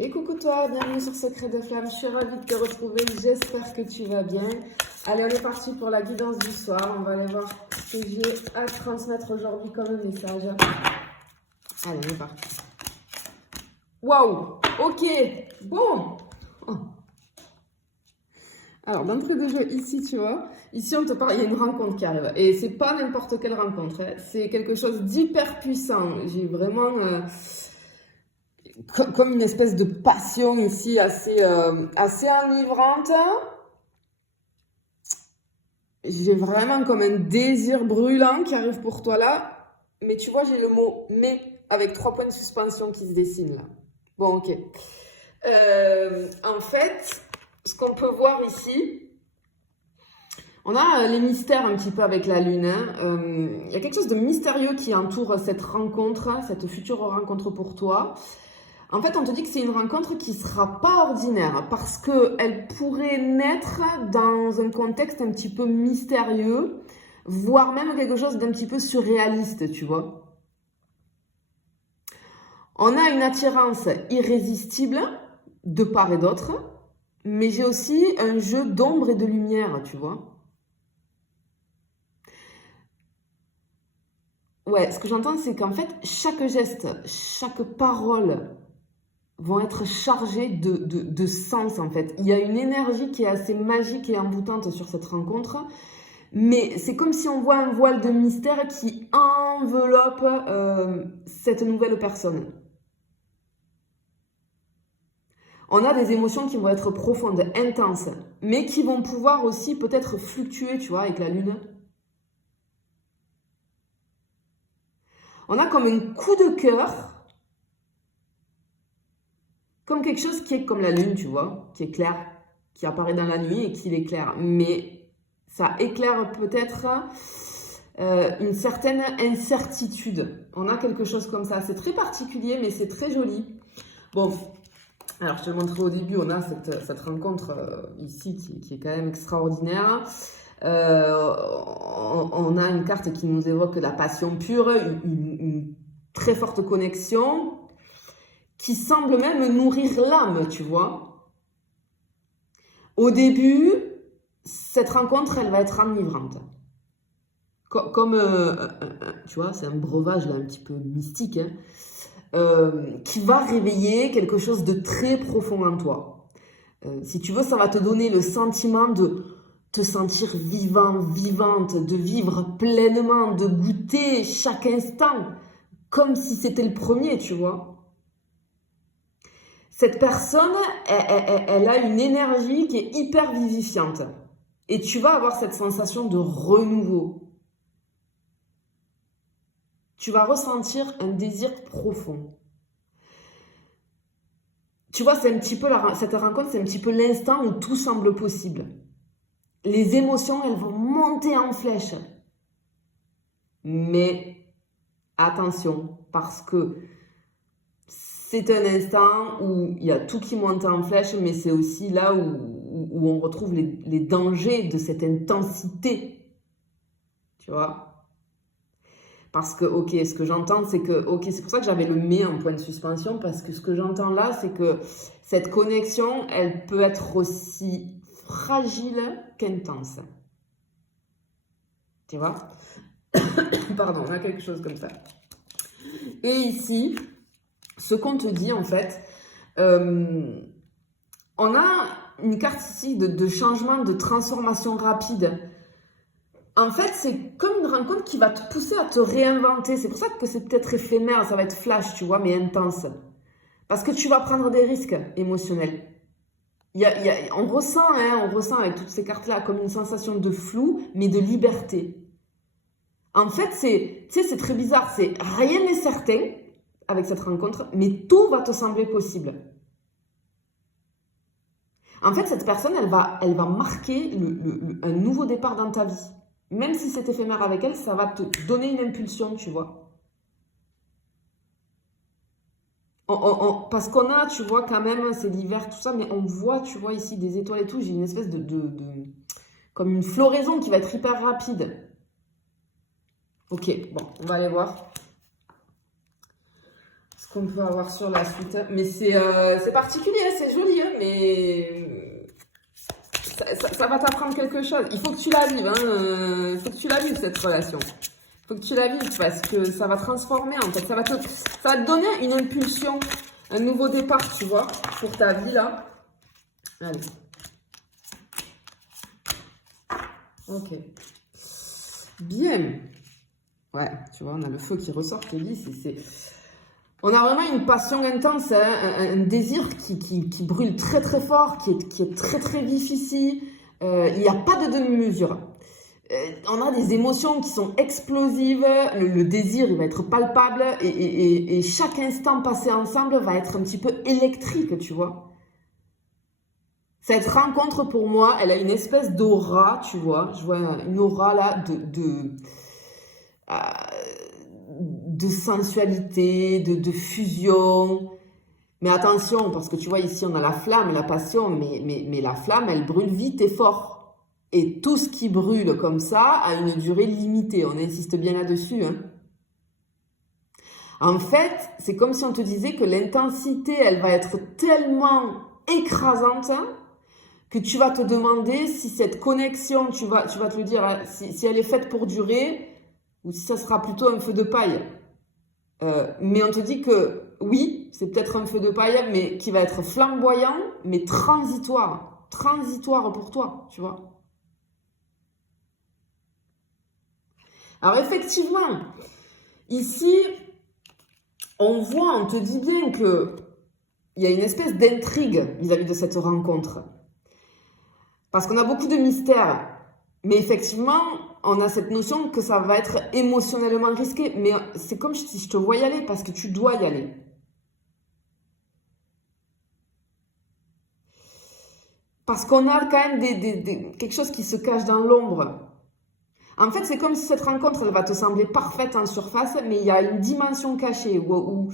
Et coucou toi, bienvenue sur Secret de Flamme, je suis ravie de te retrouver, j'espère que tu vas bien. Allez, on est parti pour la guidance du soir, on va aller voir ce que j'ai à transmettre aujourd'hui comme message. Allez, on est parti. Waouh, ok, bon. Alors, d'entrée de jeu, ici, tu vois, ici on te parle, il y a une rencontre qui arrive. Et c'est pas n'importe quelle rencontre, hein. C'est quelque chose d'hyper puissant. J'ai vraiment... comme une espèce de passion ici assez enivrante. J'ai vraiment comme un désir brûlant qui arrive pour toi là. Mais tu vois, j'ai le mot « mais » avec 3 points de suspension qui se dessinent là. Bon, ok. En fait, ce qu'on peut voir ici, on a les mystères un petit peu avec la lune. Il y a quelque chose de mystérieux qui entoure cette rencontre, cette future rencontre pour toi. En fait, on te dit que c'est une rencontre qui ne sera pas ordinaire parce qu'elle pourrait naître dans un contexte un petit peu mystérieux, voire même quelque chose d'un petit peu surréaliste, tu vois. On a une attirance irrésistible de part et d'autre, mais j'ai aussi un jeu d'ombre et de lumière, tu vois. Ouais, ce que j'entends, c'est qu'en fait, chaque geste, chaque parole vont être chargés de sens en fait. Il y a une énergie qui est assez magique et envoûtante sur cette rencontre, mais c'est comme si on voit un voile de mystère qui enveloppe cette nouvelle personne. On a des émotions qui vont être profondes, intenses, mais qui vont pouvoir aussi peut-être fluctuer, tu vois, avec la lune. On a comme un coup de cœur, comme quelque chose qui est comme la lune, tu vois, qui est clair, qui apparaît dans la nuit et qui l'éclaire. Mais ça éclaire peut-être une certaine incertitude. On a quelque chose comme ça. C'est très particulier, mais c'est très joli. Bon, alors je te le montrerai au début. On a cette rencontre ici qui est quand même extraordinaire. On a une carte qui nous évoque la passion pure, une très forte connexion qui semble même nourrir l'âme, tu vois. Au début, cette rencontre, elle va être enivrante. Comme, tu vois, c'est un breuvage là, un petit peu mystique, hein, qui va réveiller quelque chose de très profond en toi. Si tu veux, ça va te donner le sentiment de te sentir vivant, vivante, de vivre pleinement, de goûter chaque instant, comme si c'était le premier, tu vois. Cette personne, elle a une énergie qui est hyper vivifiante. Et tu vas avoir cette sensation de renouveau. Tu vas ressentir un désir profond. Tu vois, c'est un petit peu cette rencontre, c'est un petit peu l'instant où tout semble possible. Les émotions, elles vont monter en flèche. Mais attention, parce que c'est un instant où il y a tout qui monte en flèche, mais c'est aussi là où on retrouve les dangers de cette intensité. Tu vois? Parce que, ok, ce que j'entends, c'est que, ok, c'est pour ça que j'avais le mais en point de suspension, parce que ce que j'entends là, c'est que cette connexion, elle peut être aussi fragile qu'intense. Tu vois? Pardon, on a quelque chose comme ça. Et ici, ce qu'on te dit, en fait, on a une carte ici de changement, de transformation rapide. En fait, c'est comme une rencontre qui va te pousser à te réinventer. C'est pour ça que c'est peut-être éphémère, ça va être flash, tu vois, mais intense. Parce que tu vas prendre des risques émotionnels. On ressent avec toutes ces cartes-là comme une sensation de flou, mais de liberté. En fait, c'est très bizarre. Rien n'est certain avec cette rencontre, mais tout va te sembler possible. En fait, cette personne, elle va marquer un nouveau départ dans ta vie. Même si c'est éphémère avec elle, ça va te donner une impulsion, tu vois. Parce qu'on a, tu vois, quand même, c'est l'hiver, tout ça, mais on voit, tu vois, ici, des étoiles et tout. J'ai une espèce comme une floraison qui va être hyper rapide. Ok, bon, on va aller voir ce qu'on peut avoir sur la suite. Mais c'est particulier, c'est joli, hein, mais ça va t'apprendre quelque chose. Il faut que tu la vives, hein. Il faut que tu la vives, cette relation. Il faut que tu la vives parce que ça va transformer, en fait. Ça va te donner une impulsion, un nouveau départ, tu vois, pour ta vie, là. Allez. Ok. Bien. Ouais, tu vois, on a le feu qui ressort, je te dis, on a vraiment une passion intense, hein, un désir qui brûle très très fort, qui est très très vif ici. Il n'y a pas de demi-mesure. On a des émotions qui sont explosives, le désir il va être palpable et chaque instant passé ensemble va être un petit peu électrique, tu vois. Cette rencontre pour moi, elle a une espèce d'aura, tu vois. Je vois une aura là de sensualité, de fusion. Mais attention, parce que tu vois, ici, on a la flamme et la passion, mais la flamme, elle brûle vite et fort. Et tout ce qui brûle comme ça a une durée limitée. On insiste bien là-dessus, hein. En fait, c'est comme si on te disait que l'intensité, elle va être tellement écrasante, hein, que tu vas te demander si cette connexion, tu vas te le dire, hein, si elle est faite pour durer, ou si ça sera plutôt un feu de paille. Mais on te dit que oui, c'est peut-être un feu de paille, mais qui va être flamboyant, mais transitoire. Transitoire pour toi, tu vois. Alors effectivement, ici, on te dit bien que il y a une espèce d'intrigue vis-à-vis de cette rencontre. Parce qu'on a beaucoup de mystères. Mais effectivement, on a cette notion que ça va être émotionnellement risqué. Mais c'est comme si je te vois y aller, parce que tu dois y aller. Parce qu'on a quand même quelque chose qui se cache dans l'ombre. En fait, c'est comme si cette rencontre, elle va te sembler parfaite en surface, mais il y a une dimension cachée ou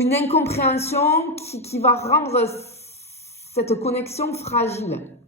une incompréhension qui va rendre cette connexion fragile.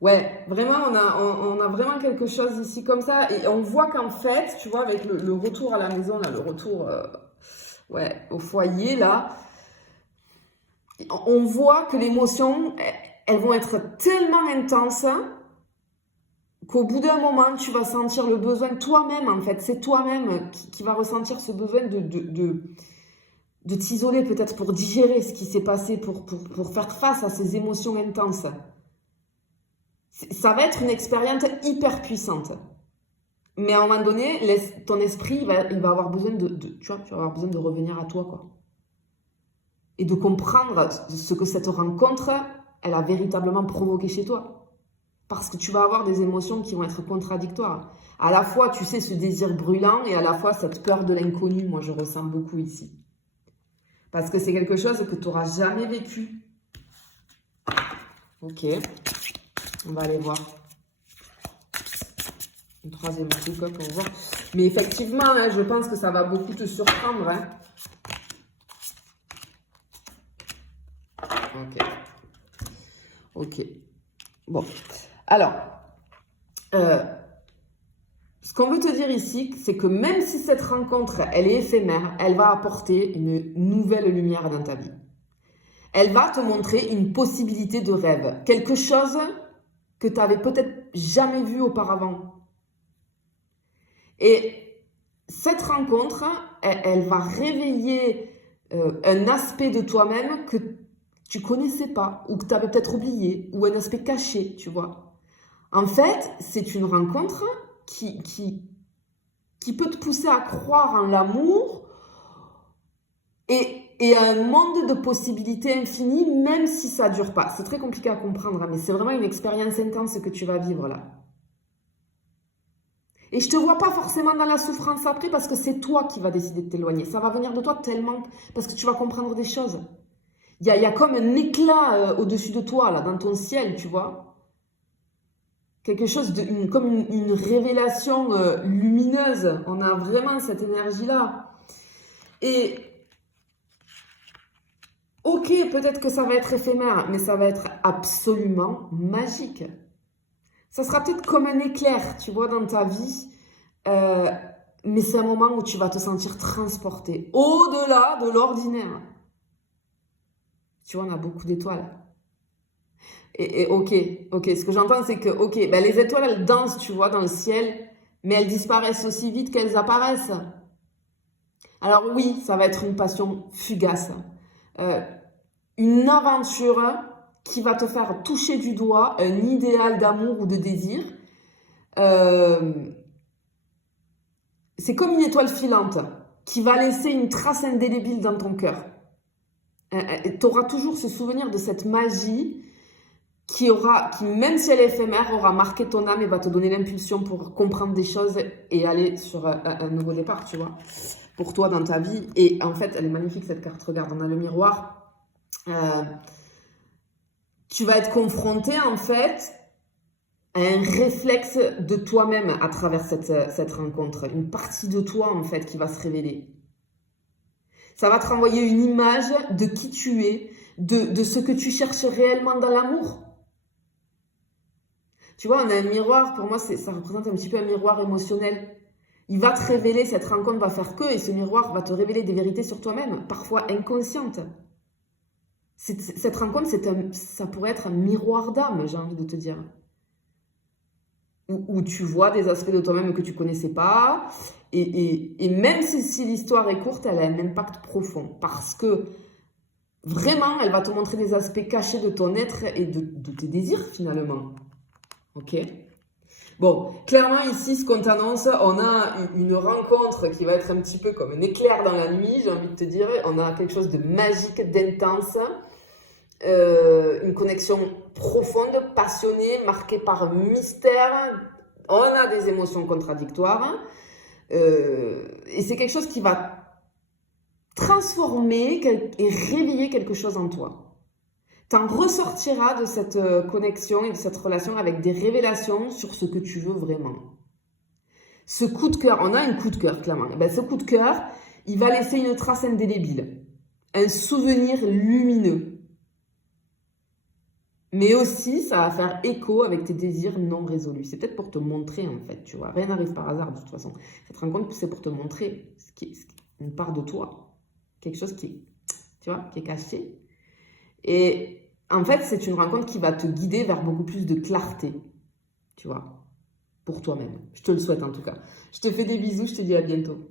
Ouais, vraiment, on a vraiment quelque chose ici comme ça. Et on voit qu'en fait, tu vois, avec le retour à la maison, là, le retour au foyer, là, on voit que l'émotion, elles vont être tellement intenses qu'au bout d'un moment, tu vas sentir le besoin toi-même, en fait. C'est toi-même qui va ressentir ce besoin de t'isoler, peut-être pour digérer ce qui s'est passé, pour faire face à ces émotions intenses. Ça va être une expérience hyper puissante. Mais à un moment donné, ton esprit, il va avoir besoin tu vas avoir besoin de revenir à toi, quoi. Et de comprendre ce que cette rencontre, elle a véritablement provoqué chez toi. Parce que tu vas avoir des émotions qui vont être contradictoires. À la fois, tu sais, ce désir brûlant et à la fois cette peur de l'inconnu. Moi, je ressens beaucoup ici. Parce que c'est quelque chose que tu n'auras jamais vécu. Ok. On va aller voir. Une troisième truc pour voir. Mais effectivement, hein, je pense que ça va beaucoup te surprendre. Hein. Ok. Bon. Alors, ce qu'on veut te dire ici, c'est que même si cette rencontre, elle est éphémère, elle va apporter une nouvelle lumière dans ta vie. Elle va te montrer une possibilité de rêve. Quelque chose que tu n'avais peut-être jamais vu auparavant. Et cette rencontre, elle va réveiller un aspect de toi-même que tu connaissais pas, ou que tu avais peut-être oublié, ou un aspect caché, tu vois. En fait, c'est une rencontre qui peut te pousser à croire en l'amour et à un monde de possibilités infinies, même si ça ne dure pas. C'est très compliqué à comprendre, mais c'est vraiment une expérience intense que tu vas vivre là. Et je ne te vois pas forcément dans la souffrance après, parce que c'est toi qui vas décider de t'éloigner. Ça va venir de toi tellement, parce que tu vas comprendre des choses. Il y a comme un éclat au-dessus de toi, là, dans ton ciel, tu vois. Quelque chose comme une révélation lumineuse. On a vraiment cette énergie-là. Et ok, peut-être que ça va être éphémère, mais ça va être absolument magique. Ça sera peut-être comme un éclair, tu vois, dans ta vie. Mais c'est un moment où tu vas te sentir transporté au-delà de l'ordinaire. Tu vois, on a beaucoup d'étoiles. Et ok, ce que j'entends, c'est que, ok, ben les étoiles, elles dansent, tu vois, dans le ciel, mais elles disparaissent aussi vite qu'elles apparaissent. Alors oui, ça va être une passion fugace. Euh, une aventure qui va te faire toucher du doigt un idéal d'amour ou de désir. C'est comme une étoile filante qui va laisser une trace indélébile dans ton cœur. Tu auras toujours ce souvenir de cette magie qui, même si elle est éphémère, aura marqué ton âme et va te donner l'impulsion pour comprendre des choses et aller sur un nouveau départ, tu vois, pour toi dans ta vie. Et en fait, elle est magnifique cette carte. Regarde, on a le miroir. Tu vas être confronté en fait à un réflexe de toi-même à travers cette rencontre. Une partie de toi en fait qui va se révéler. Ça va te renvoyer une image de qui tu es, de ce que tu cherches réellement dans l'amour. Tu vois, on a un miroir, pour moi, ça représente un petit peu un miroir émotionnel. Il va te révéler, cette rencontre va faire que, et ce miroir va te révéler des vérités sur toi-même, parfois inconscientes. Cette rencontre, ça pourrait être un miroir d'âme, j'ai envie de te dire. Où tu vois des aspects de toi-même que tu ne connaissais pas. Et même si l'histoire est courte, elle a un impact profond. Parce que vraiment, elle va te montrer des aspects cachés de ton être et de tes désirs, finalement. Ok. Bon, clairement ici, ce qu'on t'annonce, on a une rencontre qui va être un petit peu comme un éclair dans la nuit, j'ai envie de te dire. On a quelque chose de magique, d'intense, une connexion profonde, passionnée, marquée par un mystère. On a des émotions contradictoires. Et c'est quelque chose qui va transformer et réveiller quelque chose en toi. T'en ressortiras de cette connexion et de cette relation avec des révélations sur ce que tu veux vraiment. Ce coup de cœur, on a un coup de cœur, clairement. Ben, ce coup de cœur, il va laisser une trace indélébile, un souvenir lumineux. Mais aussi, ça va faire écho avec tes désirs non résolus. C'est peut-être pour te montrer, en fait, tu vois. Rien n'arrive par hasard, de toute façon. Cette rencontre, c'est pour te montrer une part de toi. Quelque chose tu vois, qui est caché. Et en fait, c'est une rencontre qui va te guider vers beaucoup plus de clarté, tu vois, pour toi-même. Je te le souhaite en tout cas. Je te fais des bisous, je te dis à bientôt.